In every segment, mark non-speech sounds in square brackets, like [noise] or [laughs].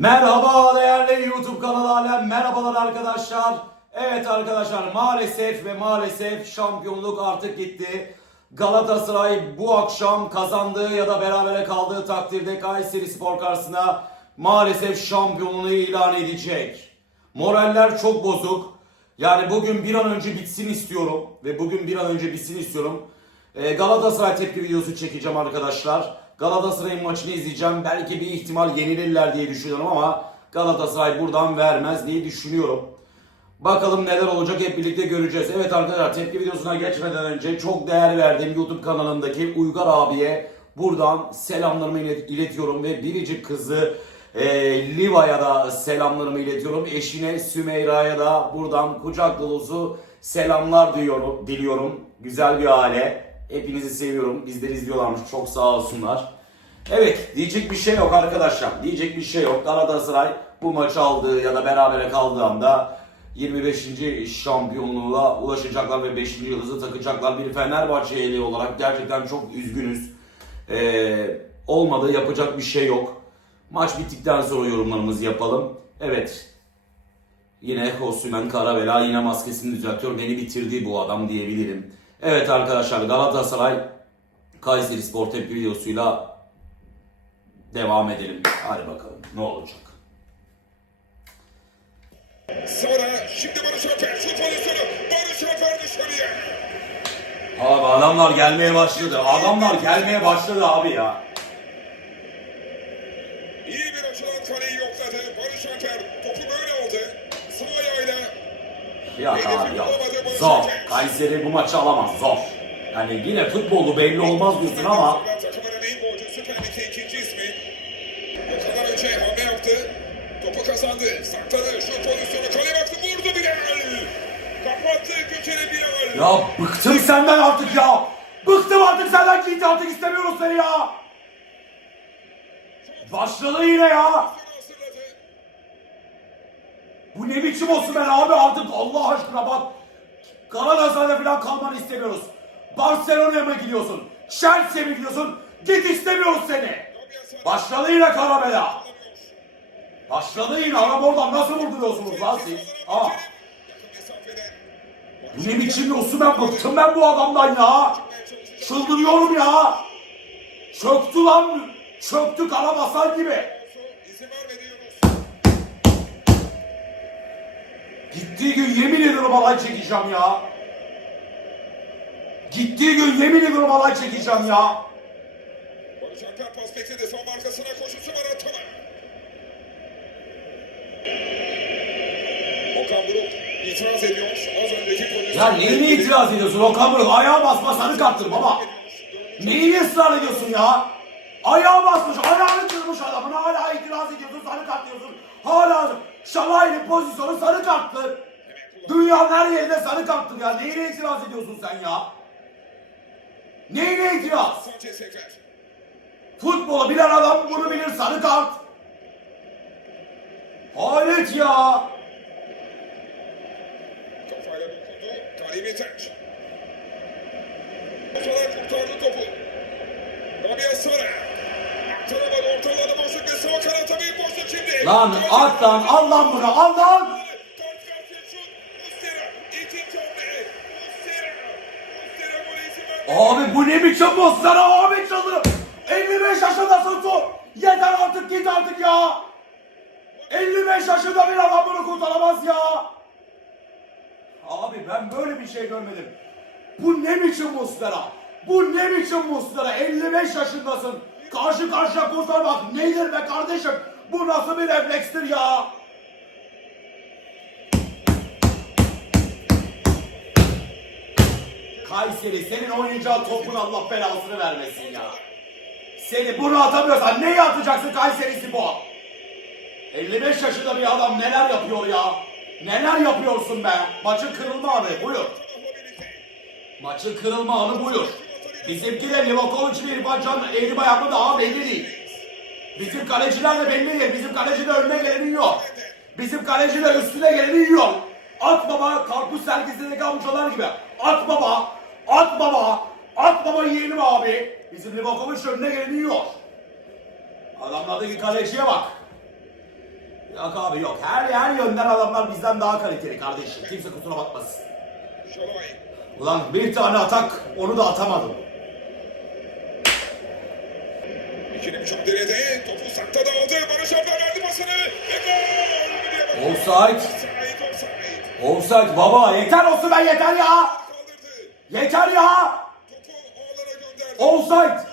Merhaba değerli YouTube kanalı alem. Merhabalar arkadaşlar. Evet arkadaşlar maalesef ve maalesef şampiyonluk artık gitti. Galatasaray bu akşam kazandığı ya da berabere kaldığı takdirde Kayseri Spor karşısında maalesef şampiyonluğu ilan edecek. Moraller çok bozuk. Yani bugün bir an önce bitsin istiyorum ve bugün bir an önce bitsin istiyorum. Ee, Galatasaray tepki videosu çekeceğim arkadaşlar. Galatasaray'ın maçını izleyeceğim. Belki bir ihtimal yenilirler diye düşünüyorum ama Galatasaray buradan vermez diye düşünüyorum. Bakalım neler olacak hep birlikte göreceğiz. Evet arkadaşlar tepki videosuna geçmeden önce çok değer verdiğim YouTube kanalındaki Uygar abiye buradan selamlarımı ilet- iletiyorum ve biricik kızı e, Liva'ya da selamlarımı iletiyorum. Eşine Sümeyra'ya da buradan kucak dolusu selamlar diliyorum. diliyorum. Güzel bir aile. Hepinizi seviyorum. Bizleri izliyorlarmış. Çok sağ olsunlar. Evet diyecek bir şey yok arkadaşlar. Diyecek bir şey yok. Galatasaray bu maçı aldığı ya da berabere kaldığı anda 25. şampiyonluğa ulaşacaklar ve 5. yıldızı takacaklar. Bir Fenerbahçeli olarak gerçekten çok üzgünüz. Ee, olmadı yapacak bir şey yok. Maç bittikten sonra yorumlarımızı yapalım. Evet Yine Osman Karabela yine maskesini düzeltiyor. Beni bitirdi bu adam diyebilirim. Evet arkadaşlar Galatasaray Kayseri Spor tepki videosuyla devam edelim. Hadi bakalım ne olacak. Sonra şimdi Barış Alper şut pozisyonu. Barış Alper dışarıya. Abi adamlar gelmeye başladı. Adamlar gelmeye başladı abi ya. İyi bir açılan kaleyi yokladı. Barış Alper Ya abi ya. Zor. Kayseri bu maçı alamaz. Zor. Yani yine futbolu belli olmaz diyorsun ama Takımının en golcü Süper Lig'de ikinci ismi. Okan'dan önce hamle yaptı. Topu kazandı. Sakladı. Şut pozisyonu. Kaleye baktı. Vurdu Bilal. Kapattı Gökçen'e Bilal. ya bıktım senden artık ya. Bıktım artık senden git artık istemiyoruz seni ya. Başladı yine ya. Bu ne biçim olsun ben abi artık Allah aşkına bak. Galatasaray'da falan kalmanı istemiyoruz. Barcelona'ya mı gidiyorsun? Chelsea'ye mi gidiyorsun? Git istemiyoruz seni. Başladı yine Karabela. Başladı yine. Adam oradan nasıl vurduruyorsunuz lan siz? Mesafeden. Bu ne biçim olsun ben bıktım ben bu adamdan ya. Çıldırıyorum ya. Çöktü lan. Çöktü Karabasan gibi. Gittiği gün yemin ediyorum alay çekeceğim ya. Gittiği gün yemin ediyorum alay çekeceğim ya. Barış Alper pas bekledi. Son arkasına koşusu var Atama. Okan Buruk itiraz ediyor. Az önceki pozisyon. Ya neyine itiraz ediyorsun Okan Buruk? Ayağa basma sarı karttır baba. Neyine ısrar ediyorsun ya? Ayağa basmış, ayağını kırmış adamın hala itiraz ediyorsun, sarı kart diyorsun. Hala Şalay'ın pozisyonu sarı karttır. Dünyanın her yerinde sarı karttır ya. Neyine itiraz ediyorsun sen ya? Neyine itiraz? Futbolu bilen adam bunu bilir sarı kart. Hayret ya. Kafayla dokundu. Karim Yeter. Ortadan kurtardı topu. Rabia Sara. Lan at lan al lan bunu al lan. Abi bu ne biçim bozsana abi çaldı. 55 yaşındasın tu. Yeter artık git artık ya. 55 yaşında bir adam bunu kurtaramaz ya. Abi ben böyle bir şey görmedim. Bu ne biçim Mustera? Bu ne biçim Mustera? 55 yaşındasın. Karşı karşıya kurtarmak nedir be kardeşim? Bu nasıl bir reflekstir ya? Kayseri senin oynayacağın topun Allah belasını vermesin ya. Seni bunu atamıyorsan neyi atacaksın Kayseri Spor? 55 yaşında bir adam neler yapıyor ya? Neler yapıyorsun be? Maçın kırılma anı buyur. Maçın kırılma anı buyur. Bizimkiler Livakovic mi İrfan Can eli bayağı mı daha belli değil. Bizim kaleciler de belli değil. Bizim kaleci de önüne geleni yiyor. Bizim kaleci de üstüne geleni yiyor. At baba karpuz sergisindeki amcalar gibi. At baba. At baba. At baba yiyelim abi. Bizim Livakovic önüne geleni yiyor. Adamlardaki kaleciye bak. Yok abi yok. Her her yönden adamlar bizden daha kaliteli kardeşim. Kimse kusura bakmasın. Ulan bir tane atak onu da atamadım. İkili mücadelede topu sakta da aldı. Barış Alper verdi pasını. Ve gol! Offside. Offside, baba yeter olsun ben yeter ya. Yeter ya. Offside.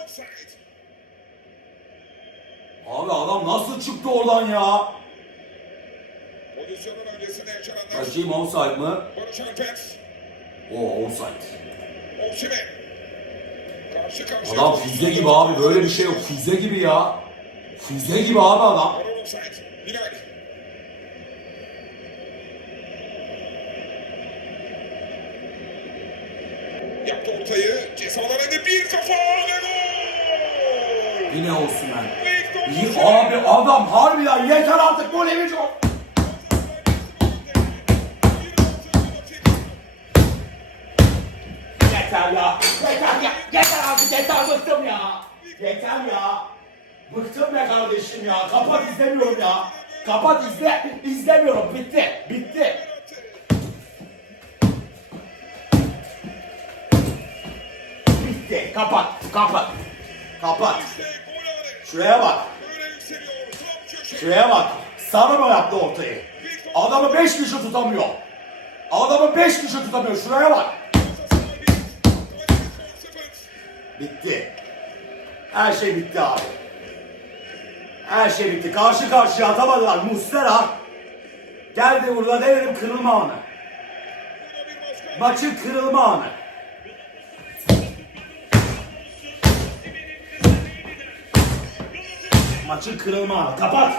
Abi adam nasıl çıktı oradan ya? Pozisyonun öncesinde yaşananlar. Bakayım offside mı? Barış Alper. O offside. Osimhen. Adam füze gibi abi böyle bir şey yok. Füze gibi ya. Füze gibi abi adam. Yaptı ortayı. Ceza alanında bir kafa ve gol. Yine olsun ben. İyi abi adam harbiden yeter artık gol evi çok. Bıktım be kardeşim ya. Kapat izlemiyorum ya. Kapat izle. İzlemiyorum. Bitti. Bitti. Bitti. Kapat. Kapat. Kapat. Şuraya bak. Şuraya bak. Sarı mı yaptı ortayı? Adamı 5 kişi tutamıyor. Adamı 5 kişi tutamıyor. Şuraya bak. Bitti. Her şey bitti abi. Her şey bitti. Karşı karşıya atamadılar. Mustera geldi burada dedim kırılma anı. Maçın kırılma anı. Maçın kırılma anı. Kapat.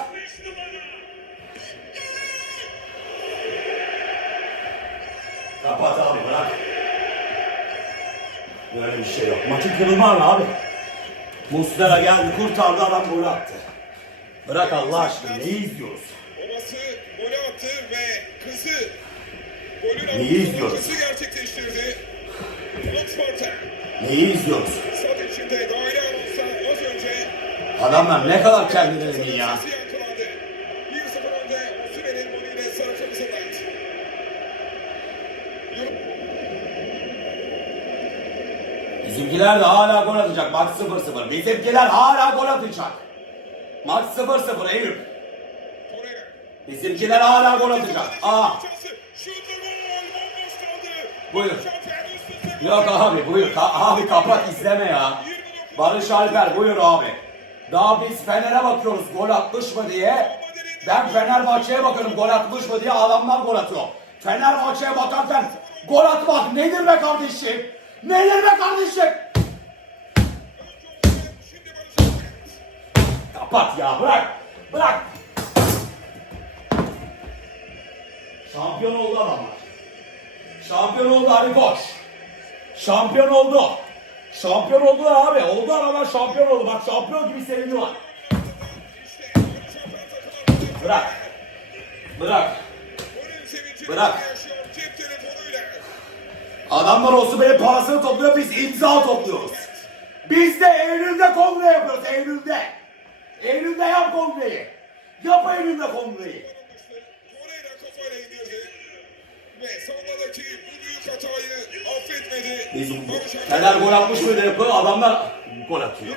Kapat abi bırak. Böyle bir şey yok. Maçın kırılma anı abi. Muslera geldi kurtardı adam gol. Bırak Allah aşkına neyi izliyoruz? Babası golü attı ve kızı golün Neyi izliyoruz? kızı gerçekleştirdi. Oxford'a. Neyi izliyoruz? Stat içinde daire anonsa az önce Adamlar ne kadar kendileri emin ya. sesi yankılandı. 1-0 önde Osimhen'in golüyle sarı kırmızı kart. Bizimkiler de hala gol atacak. Maç 0-0. Bizimkiler hala gol atacak. Maç 0-0 Eyüp. Bizimkiler hala gol atacak. Aa. Buyur. Yok abi buyur. Ka- abi kapat izleme ya. Barış Alper buyur abi. Daha biz Fener'e bakıyoruz gol atmış mı diye. Ben Fenerbahçe'ye bakıyorum gol atmış mı diye adamlar gol atıyor. Fenerbahçe'ye bakarken gol atmak nedir be kardeşim? Nedir be kardeşim? Kapat ya bırak. Bırak. Şampiyon oldu adamlar. Şampiyon oldu Ali Koç. Şampiyon oldu. Şampiyon oldular abi. Oldu adamlar şampiyon oldu. Bak şampiyon gibi Alper takımı. Bırak. Bırak. Bırak. Adamlar olsun benim parasını topluyor. Biz imza topluyoruz. Biz de Eylül'de kongre yapıyoruz. Eylül'de. Kongreyi. Yap Eylül'de kongreyi. Torreira kafayla indirdi. Ve savunmadaki bu büyük hatayı affetmedi. Biz Barış Alper Fener gol atmış mıydı yapıyor. Adamlar gol atıyor.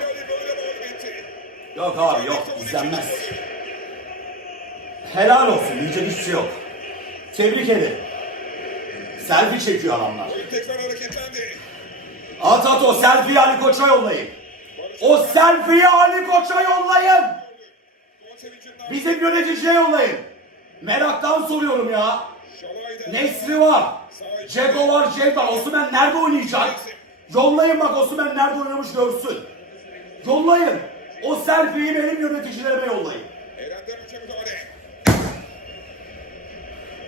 Yok abi yok izlenmez. Helal olsun diyecek hiçbir şey yok. Tebrik ederim. Selfie çekiyor adamlar. At at o selfie'yi Ali Koç'a yollayın. O selfie'yi Ali Koç'a yollayın. Bizim yöneticiye yollayın. Meraktan soruyorum ya. Nesri var. Ceko var, Cenk var. Osman nerede oynayacak? Yollayın bak Osman nerede oynamış görsün. Yollayın. O selfie'yi benim yöneticilerime yollayın.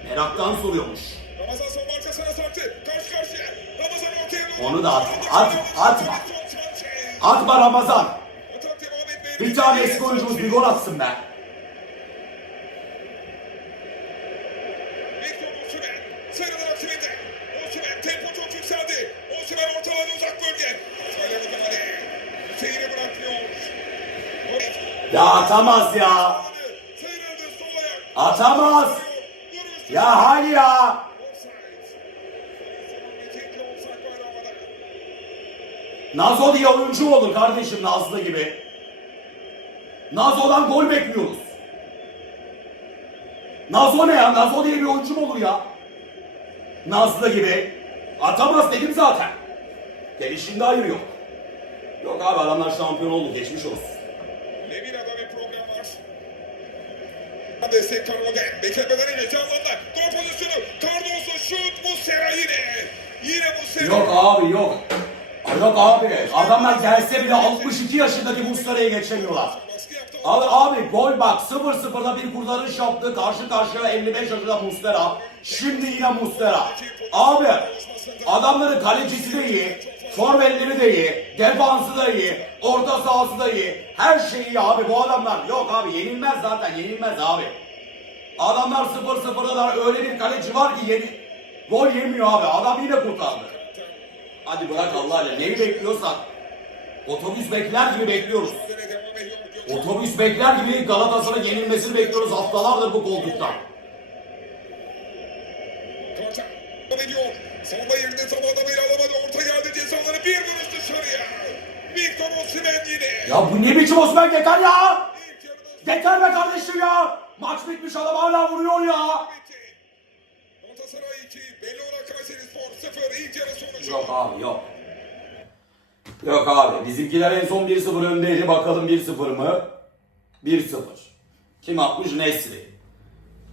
Meraktan soruyormuş. Onu da at. At, atma. Atma Ramazan. Bir tane eski oyuncumuz bir gol atsın be. Ya atamaz ya. Atamaz. Ya hadi ya. Nazo diye oyuncu olur kardeşim Nazlı gibi. Nazo'dan gol bekliyoruz. Nazo ne ya? Nazo diye bir oyuncu mu olur ya? Nazlı gibi. Atamaz dedim zaten. Gelişinde hayır yok. Yok abi adamlar şampiyon oldu geçmiş olsun. Levina'da bir problem var. Destek Karol'den. Beklemeden önce canlandı. Gol pozisyonu. Cardoso şut. Muslera yine. Yine Muslera. Yok abi yok. Yok abi. Adamlar gelse bile 62 yaşındaki Muslera'yı geçemiyorlar. Abi, abi gol bak 0-0'da bir kurtarış yaptı. Karşı karşıya 55 yaşında Muslera. Şimdi yine Muslera. Abi adamların kalecisi de iyi. Forvetleri de iyi. Defansı da iyi. Orta sahası da iyi. Her şey iyi abi bu adamlar. Yok abi yenilmez zaten yenilmez abi. Adamlar 0-0'dalar öyle bir kaleci var ki yeni... Gol yemiyor abi. Adam yine kurtardı. Hadi bırak Allah'la. Neyi bekliyorsak. Otobüs bekler gibi bekliyoruz. Otobüs bekler gibi Galatasaray'ın yenilmesini bekliyoruz haftalardır bu koltukta. Ediyor. Samba yerinde zamanlamayı alamadı. Orta geldi cezaları. Bir vuruş dışarıya. Victor Osimhen yine. Ya bu ne biçim Osman Yeter ya? Yeter be kardeşim ya. Maç bitmiş adam hala vuruyor ya. Galatasaray 2. Bellora Kayseri Spor 0. İlk yarı sonucu. Yok abi yok. Yok abi bizimkiler en son 1-0 öndeydi bakalım 1-0 mı? 1-0. Kim atmış? Nesri.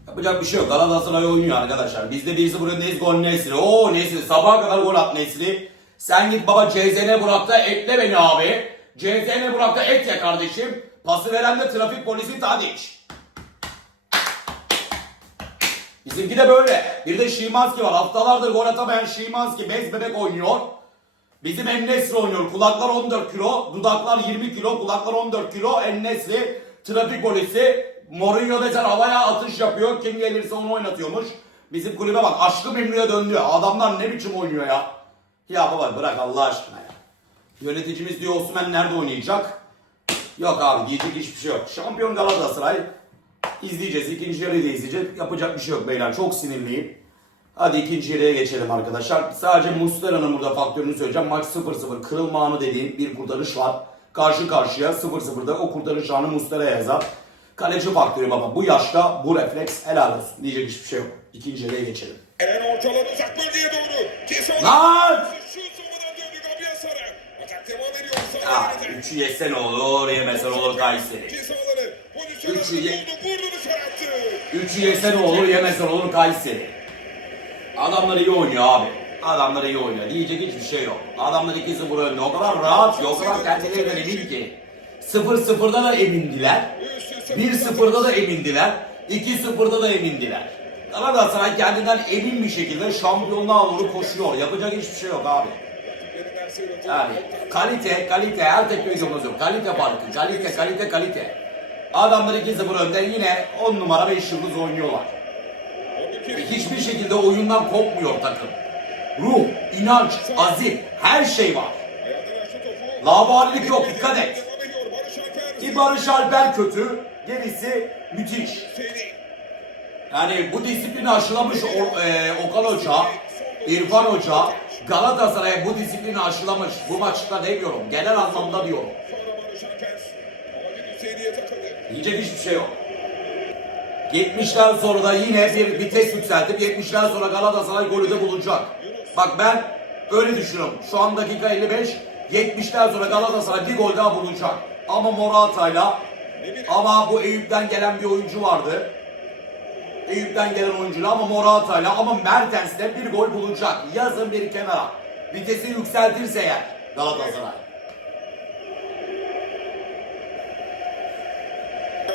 Yapacak bir şey yok. Galatasaray oynuyor arkadaşlar. Biz de 1-0 öndeyiz gol Nesri. Oo Nesri sabaha kadar gol at Nesri. Sen git baba CZN Burak'ta ekle beni abi. CZN Burak'ta et ya kardeşim. Pası veren de trafik polisi Tadiç. Bizimki de böyle. Bir de Şimanski var. Haftalardır gol atamayan Şimanski bez bebek oynuyor. Bizim Ennesri oynuyor. Kulaklar 14 kilo, dudaklar 20 kilo, kulaklar 14 kilo. Ennesri trafik polisi. Mourinho desen havaya atış yapıyor. Kim gelirse onu oynatıyormuş. Bizim kulübe bak aşkı memnuya döndü. Adamlar ne biçim oynuyor ya. Ya baba bırak Allah aşkına ya. Yöneticimiz diyor Osman nerede oynayacak? Yok abi diyecek hiçbir şey yok. Şampiyon Galatasaray. İzleyeceğiz. ikinci yarıyı da izleyeceğiz. Yapacak bir şey yok beyler. Çok sinirliyim. Hadi ikinci yarıya geçelim arkadaşlar. Sadece Muslera'nın burada faktörünü söyleyeceğim. Maç 0-0 kırılma anı dediğim bir kurtarış var. Karşı karşıya 0-0'da o kurtarış anı Muslera'ya yazar. Kaleci faktörü baba. Bu yaşta bu refleks helal olsun. Diyecek hiçbir şey yok. İkinci yarıya geçelim. Eren ortaladı uzak bölgeye doğru. Ceza Lan! Ediyor. Ah, üçü yesen olur, yemesen olur Kayseri. Üçü ye-. Üçü yesen olur, yemesen olur Kayseri. Adamlar iyi oynuyor abi. Adamlar iyi oynuyor. Diyecek hiçbir şey yok. Adamlar 2-0 önde. O kadar rahat o kadar kendilerinden emin ki. 0-0'da da emindiler. 1-0'da da emindiler. 2-0'da da emindiler. Galatasaray kendinden emin bir şekilde şampiyonluğa doğru koşuyor. Yapacak hiçbir şey yok abi. Yani kalite, kalite, her tek videomuz yok. Kalite farkı, kalite, kalite, kalite. Adamlar 2-0 önde yine 10 numara 5 yıldız oynuyorlar. Hiçbir şekilde oyundan kopmuyor takım. Ruh, inanç, azim, her şey var. Lavalilik yok, dikkat et. Ki Barış Alper kötü, gerisi müthiş. Yani bu disiplini aşılamış o, e, Okan Hoca, İrfan Hoca, Galatasaray'a bu disiplini aşılamış. Bu maçta demiyorum, genel anlamda diyorum. Yiyecek hiçbir şey yok. 70'ten sonra da yine bir vites yükseltip 70'ten sonra Galatasaray golü de bulacak. Bak ben öyle düşünüyorum. Şu an dakika 55. 70'ten sonra Galatasaray bir gol daha bulacak. Ama Morata'yla ama bu Eyüp'ten gelen bir oyuncu vardı. Eyüp'ten gelen oyuncuyla ama Morata'yla ama Mertens'te bir gol bulacak. Yazın bir kenara. Vitesi yükseltirse eğer Galatasaray.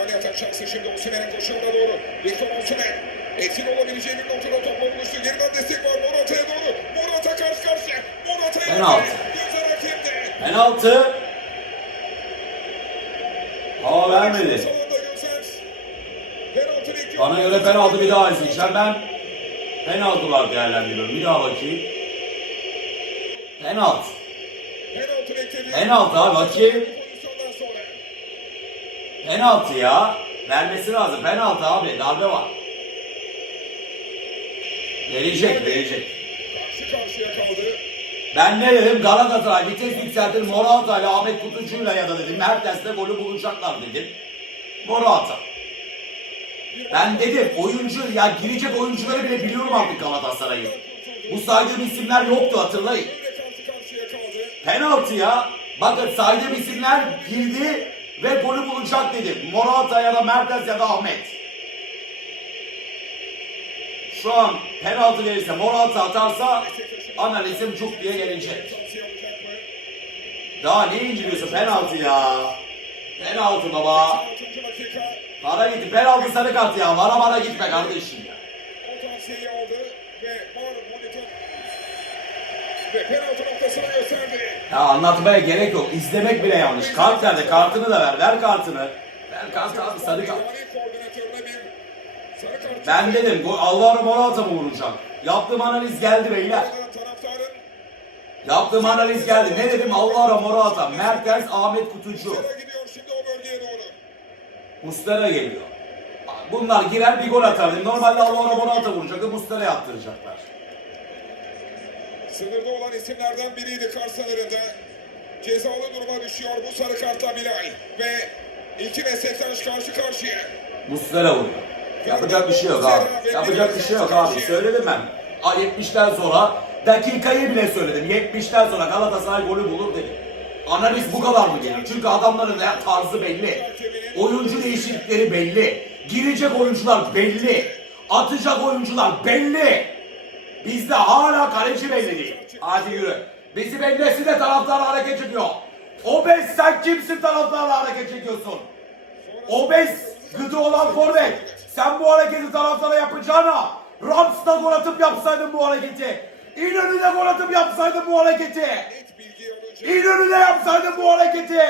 Yani atak şansı şimdi Osimhen'in koşuğuna doğru. Victor Osimhen. Etkili olabileceği bir noktada topla buluştu. Geriden destek var Morata'ya doğru. Morata karşı karşıya. Morata'ya Penaltı. Gözler hakemde. Penaltı. Hava vermedi. Bana göre penaltı bir daha izleyeceğim. Ben penaltılar değerlendiriyorum. Bir daha bakayım. Penaltı. Penaltı abi bakayım. Penaltı ya. Vermesi lazım. Penaltı abi. Darbe var. Verecek, verecek. Ben ne dedim? Galatasaray vites yükseltir. Morata ile Ahmet Kutucu'yla ya da dedim. Mertens'le golü bulacaklar dedim. Morata. Ben dedim oyuncu ya girecek oyuncuları bile biliyorum artık Galatasaray'ın. Bu saydığım isimler yoktu hatırlayın. Penaltı ya. Bakın saydığım isimler girdi ve golü bulacak dedim. Morata ya da Mertens ya da Ahmet. Şu an penaltı verirse Morata atarsa analizim cuk diye gelecek. Daha ne inceliyorsun penaltı ya. Penaltı baba. 6. dakika. Bana gitti penaltı sarı kart ya. Bana bana gitme kardeşim ya. O tavsiyeyi aldı ve var monitör. Ve penaltı noktasına gösterdi. Ya anlatmaya gerek yok. İzlemek bile yanlış. Kart nerede? Kartını da ver. Ver kartını. Ver kart. Bir sarı kart. Ben dedim bu Alvaro Morata mı vuracak? Yaptığım analiz geldi beyler. Yaptığım analiz geldi. Ne dedim? Alvaro Morata, Mertens, Ahmet Kutucu. Mustera geliyor. Bunlar girer bir gol atar. Normalde Alvaro Morata vuracaktı. Mustera'ya attıracaklar. Sınırda olan isimlerden biriydi Kars sınırında. Cezalı duruma düşüyor bu sarı kartla Bilal. Ve iki meslektaş karşı karşıya. Mustera vuruyor. Yapacak bir şey yok abi. Yapacak bir şey yok abi. Söyledim ben. A 70'ten sonra dakikayı bile söyledim. 70'ten sonra Galatasaray golü bulur dedim. Analiz bu kadar mı geliyor? Çünkü adamların da tarzı belli. Oyuncu değişiklikleri belli. Girecek oyuncular belli. Atacak oyuncular belli. Bizde hala kaleci belli değil. Hadi yürü. Bizi bellesin de taraftar hareket çekiyor. Obez sen kimsin taraftarla hareket çekiyorsun? Obez gıdı olan forvet. Sen bu hareketi taraftara yapacağına Rams'ta gol atıp yapsaydın bu hareketi. İnönü'de gol atıp yapsaydın bu hareketi. İnönü'de yapsaydın bu hareketi.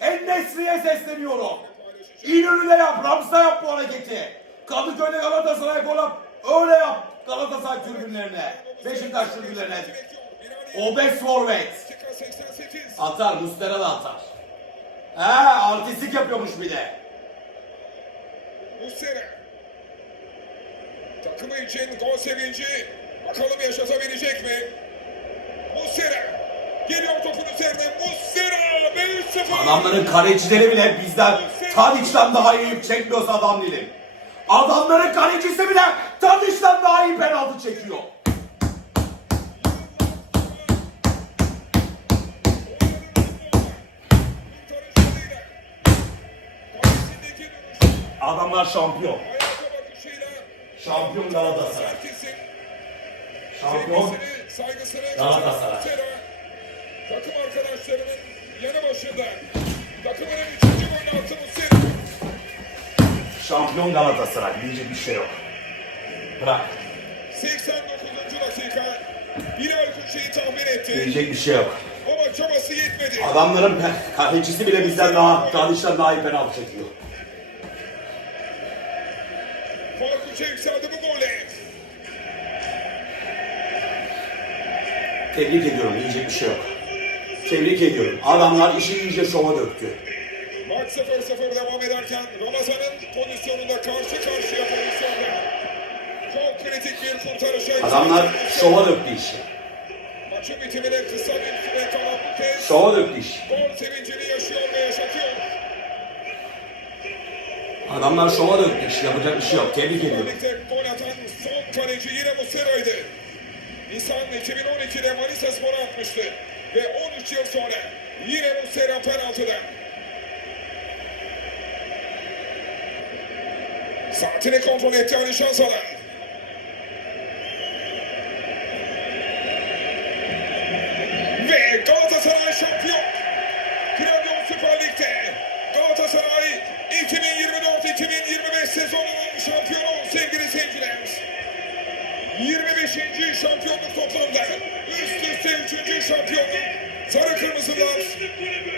En-Nesyri'ye sesleniyorum. İnönü'de yap, Rams'ta yap bu hareketi. Kadıköy'de Galatasaray gol at. Öyle yap Galatasaray tribünlerine. Beşiktaş tribünlerine. Obez forvet. dakika 88. Atar, Mustera da atar. He, artistik yapıyormuş bir de. Muslera. Takımı için gol sevinci. Bakalım yaşatabilecek mi? Muslera. Geliyor topun üzerine. Muslera. 5-0. Adamların kalecileri bile bizden Tadic'den daha iyi çekmiyorsa adam değilim. Adamların kalecisi bile Tadic'den daha iyi penaltı çekiyor. Adamlar şampiyon. Şampiyon Galatasaray. Şampiyon. Galatasaray. Takım arkadaşlarının yanı başında. Şampiyon Galatasaray. Diyecek bir şey yok. Bırak. 89. dakika. Bilal Kuşçu'yu tahmin etti. Diyecek bir şey yok. Ama çabası yetmedi. Adamların kalecisi bile bizden daha, Tadic'den daha iyi penaltı çekiyor. Fark üçe yükseldi bu golle. Tebrik ediyorum. Diyecek bir şey yok. Tebrik ediyorum. Adamlar işi iyice şova döktü. Maç 0-0 devam ederken Ramazan'ın pozisyonunda karşı karşıya pozisyonda. Çok kritik bir kurtarışa Adamlar şova döktü işi. Maçın bitimine kısa bir süre kalan bu kez Şova döktü işi. gol sevincini yaşıyor ve yaşatıyor. Adamlar şova döktü işi. Yapacak bir şey yok. Tebrik ediyorum. Birlikte gol atan son kaleci yine Muslera'ydı. Nisan 2012'de Manisa Spor'a atmıştı. Ve 13 yıl sonra yine Muslera penaltıda. Saatini kontrol etti Alişan Salan. Ve Galatasaray şampiyon. Trendyol Süper Lig'de Galatasaray 2024-2025 sezonunun şampiyonu sevgili seyirciler. 25. şampiyonluk toplamında üst üste 3. şampiyonluk. Sarı Kırmızılar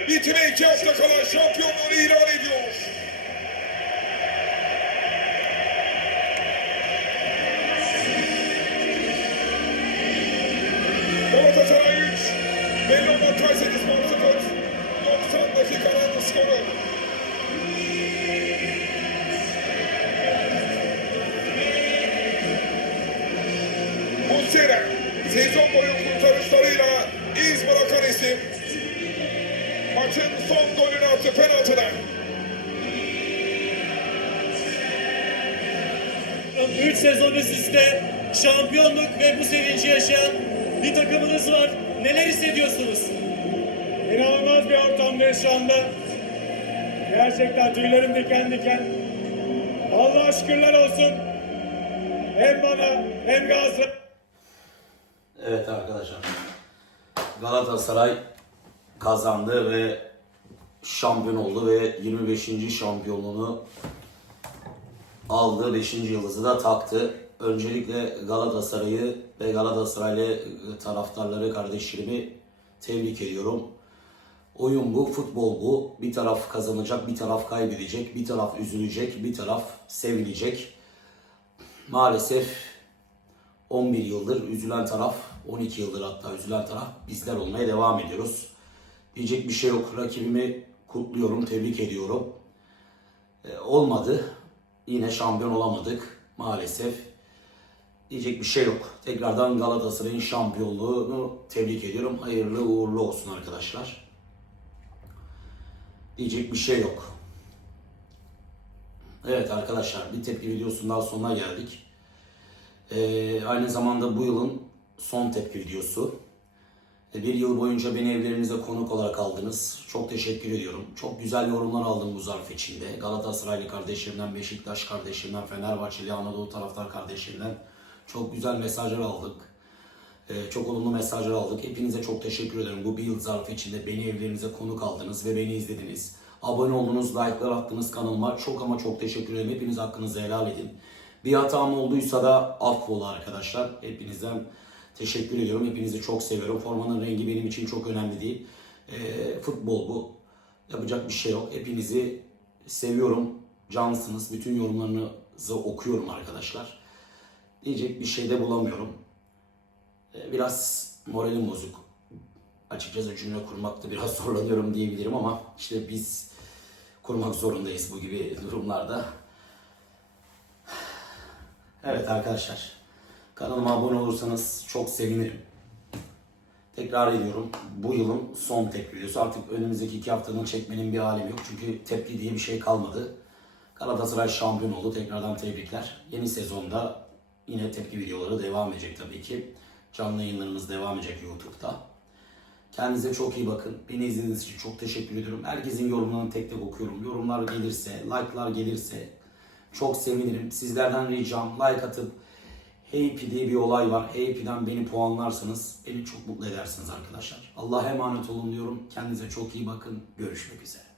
bitime 2 hafta kala şampiyonluğunu ilan ediyor. Sezon üst üste şampiyonluk ve bu sevinci yaşayan bir takımınız var. Neler hissediyorsunuz? İnanılmaz bir ortamdayız şu anda. Gerçekten tüylerim diken diken. Allah'a şükürler olsun. Hem bana hem Galatasaray. Evet arkadaşlar. Galatasaray kazandı ve şampiyon oldu ve 25. şampiyonluğunu aldı. 5. yıldızı da taktı. Öncelikle Galatasaray'ı ve Galatasaraylı taraftarları, kardeşlerimi tebrik ediyorum. Oyun bu, futbol bu. Bir taraf kazanacak, bir taraf kaybedecek, bir taraf üzülecek, bir taraf sevinecek. Maalesef 11 yıldır üzülen taraf, 12 yıldır hatta üzülen taraf bizler olmaya devam ediyoruz. Diyecek bir şey yok. Rakibimi kutluyorum, tebrik ediyorum. Ee, olmadı. Yine şampiyon olamadık maalesef. Diyecek bir şey yok. Tekrardan Galatasaray'ın şampiyonluğunu tebrik ediyorum. Hayırlı uğurlu olsun arkadaşlar. Diyecek bir şey yok. Evet arkadaşlar bir tepki videosundan sonuna geldik. Ee, aynı zamanda bu yılın son tepki videosu. Bir yıl boyunca beni evlerinize konuk olarak aldınız. Çok teşekkür ediyorum. Çok güzel yorumlar aldım bu zarf içinde. Galatasaraylı kardeşlerimden, Beşiktaş kardeşlerimden, Fenerbahçeli, Anadolu taraftar kardeşlerimden çok güzel mesajlar aldık. Ee, çok olumlu mesajlar aldık. Hepinize çok teşekkür ederim. Bu bir yıl zarfı içinde beni evlerinize konuk aldınız ve beni izlediniz. Abone oldunuz, like'lar attınız kanalıma. Çok ama çok teşekkür ederim. Hepiniz hakkınızı helal edin. Bir hatam olduysa da affola arkadaşlar. Hepinizden teşekkür ediyorum. Hepinizi çok seviyorum. Formanın rengi benim için çok önemli değil. Ee, futbol bu. Yapacak bir şey yok. Hepinizi seviyorum. Cansınız. Bütün yorumlarınızı okuyorum arkadaşlar. Diyecek bir şey de bulamıyorum. Ee, Biraz moralim bozuk. Açıkçası cümle kurmakta biraz [laughs] zorlanıyorum diyebilirim ama işte biz kurmak zorundayız bu gibi durumlarda. [sighs] Evet arkadaşlar. Kanalıma abone olursanız çok sevinirim. Tekrar ediyorum. Bu yılın son tepki videosu. Artık önümüzdeki iki haftanın çekmenin bir alemi yok. Çünkü tepki diye bir şey kalmadı. Galatasaray şampiyon oldu. Tekrardan tebrikler. Yeni sezonda yine tepki videoları devam edecek tabii ki. Canlı yayınlarımız devam edecek YouTube'da. Kendinize çok iyi bakın. Beni izlediğiniz için çok teşekkür ediyorum. Herkesin yorumlarını tek tek okuyorum. Yorumlar gelirse, like'lar gelirse çok sevinirim. Sizlerden ricam like atıp Heypi diye bir olay var. Heypi'den beni puanlarsanız beni çok mutlu edersiniz arkadaşlar. Allah'a emanet olun diyorum. Kendinize çok iyi bakın. Görüşmek üzere.